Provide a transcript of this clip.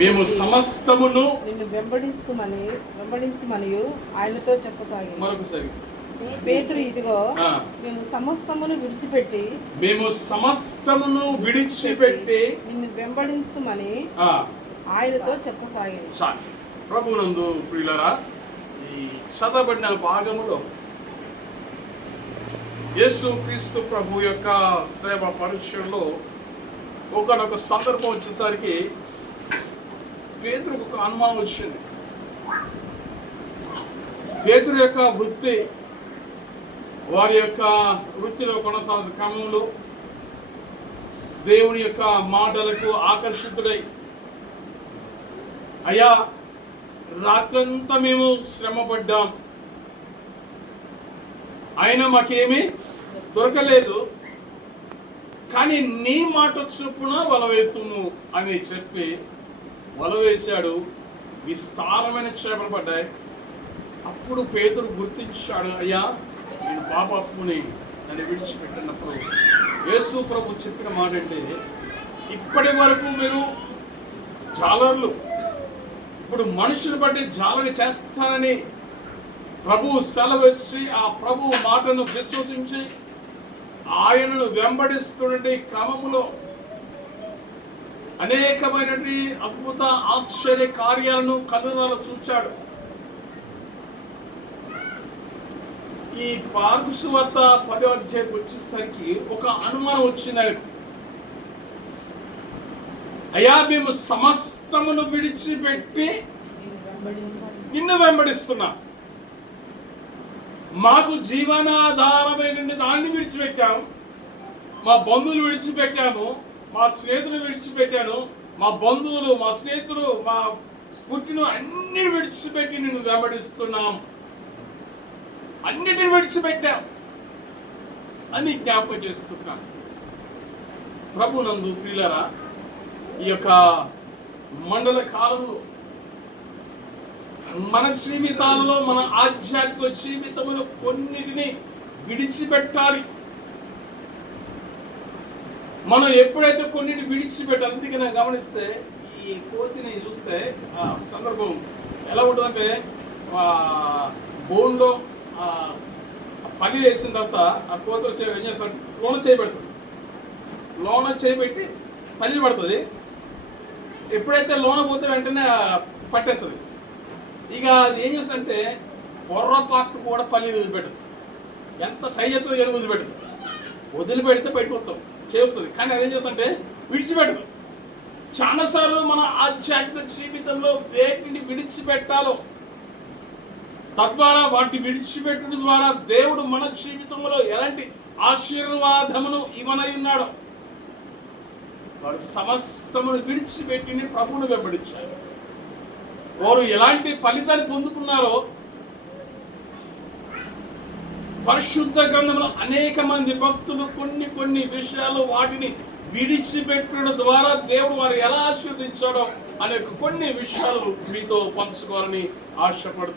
మేము సమస్తమును నిన్ను వెంబడించుమని ఆయనతో చెప్పసాగి. మరొకసారి పేతురు ఇదిగో ఆ. మేము సమస్తమును విడిచిపెట్టి నిన్ను వెంబడించుమని ఆయనతో చెప్పసాగి. ప్రభునందు ప్రియులారా, ఈ చదవబడిన భాగములో యేసు క్రీస్తు ప్రభు యొక్క సేవ పరిచయంలో ఒకనొక సందర్భం వచ్చేసరికి పేతురుకు ఒక అనుమానం వచ్చింది. పేతురు యొక్క వృత్తి, వారి యొక్క వృత్తిలో కొనసాగుతున్న క్రమంలో దేవుని యొక్క మాటలకు ఆకర్షితుడై, అయ్యా రాత్రంతా మేము శ్రమపడ్డాం, అయినా మాకేమీ దొరకలేదు, కానీ నీ మాట చొప్పున వల వేతుము అని చెప్పి వల వేశాడు. విస్తారమైన చేపలు పడ్డాయి. అప్పుడు పేతురు గుర్తించాడు, అయ్యా నేను పాపాత్ముని, నన్ను విడిచిపెట్టినప్పుడు యేసు ప్రభు చెప్పిన మాట అంటే, ఇప్పటి వరకు మీరు జాలర్లు, ఇప్పుడు మనుషులు బట్టి జాలగ చేస్తారని ప్రభు సెలవు ఇచ్చి ఆ ప్రభు మాటను విశ్వసించి ఆయనను వెంబడిస్తున్న క్రమములో అనేకమైనటువంటి అద్భుత ఆశ్చర్య కార్యాలను కన్నులారా చూచాడు. ఈ మార్కు సువార్త 10వ అధ్యాయం వచ్చేసరికి ఒక అనుమానం వచ్చింది ఆయనకు. అయ్యా మేము సమస్తమును విడిచిపెట్టి నిన్ను వెంబడిస్తున్నా, మాకు జీవనాధారమైన దాన్ని విడిచిపెట్టాము, మా బంధువులు విడిచిపెట్టాము, మా స్నేహితులు విడిచిపెట్టాను, మా బంధువులు, మా స్నేహితులు, మా పుట్టిన అన్నిటిని విడిచిపెట్టి నిన్ను వెంబడిస్తున్నాం, అన్నిటిని విడిచిపెట్టాం అని జ్ఞాపకం చేస్తున్నాను. ప్రభునందు ప్రియులారా, ఈ యొక్క మండల కాలంలో మన జీవితాల్లో, మన ఆధ్యాత్మిక జీవితంలో కొన్నిటిని విడిచిపెట్టాలి. మనం ఎప్పుడైతే కొన్నిటిని విడిచిపెట్టాలి, అందుకని గమనిస్తే ఈ కోతిని చూస్తే ఆ సందర్భం ఎలా ఉంటుందంటే, బోన్లో పని వేసిన తర్వాత ఆ కోత ఏం చేస్తాడు, లోన చేయబెడుతుంది, లోన చేయబెట్టి పని పడుతుంది. ఎప్పుడైతే లోన పోతే వెంటనే పట్టేస్తుంది. ఇక అది ఏం చేస్తుందంటే పొర్రపాటు కూడా పని వదిలిపెట్టదు, ఎంత ట్రై చేస్తుంది కానీ వదిలిపెట్టదు. వదిలిపెడితే బయటపోతాం చేస్తుంది, కానీ అదేం చేస్తుందంటే విడిచిపెట్టదు. చాలాసార్లు మన ఆధ్యాత్మిక జీవితంలో వేటిని విడిచిపెట్టాలో, తద్వారా వాటిని విడిచిపెట్టడం ద్వారా దేవుడు మన జీవితంలో ఎలాంటి ఆశీర్వాదమును ఇవ్వనై ఉన్నాడు. వారు సమస్తమును విడిచిపెట్టి ప్రభువును వెంబడించారు. వారు ఎలాంటి ఫలితాన్ని పొందుకున్నారో పరిశుద్ధ గ్రంథంలో అనేక మంది భక్తులు కొన్ని విషయాలు వాటిని విడిచిపెట్టడం ద్వారా దేవుడు వారు ఎలా ఆశీర్వదించాడో అనే కొన్ని విషయాలు మీతో పంచుకోవాలని ఆశపడుతున్నాను.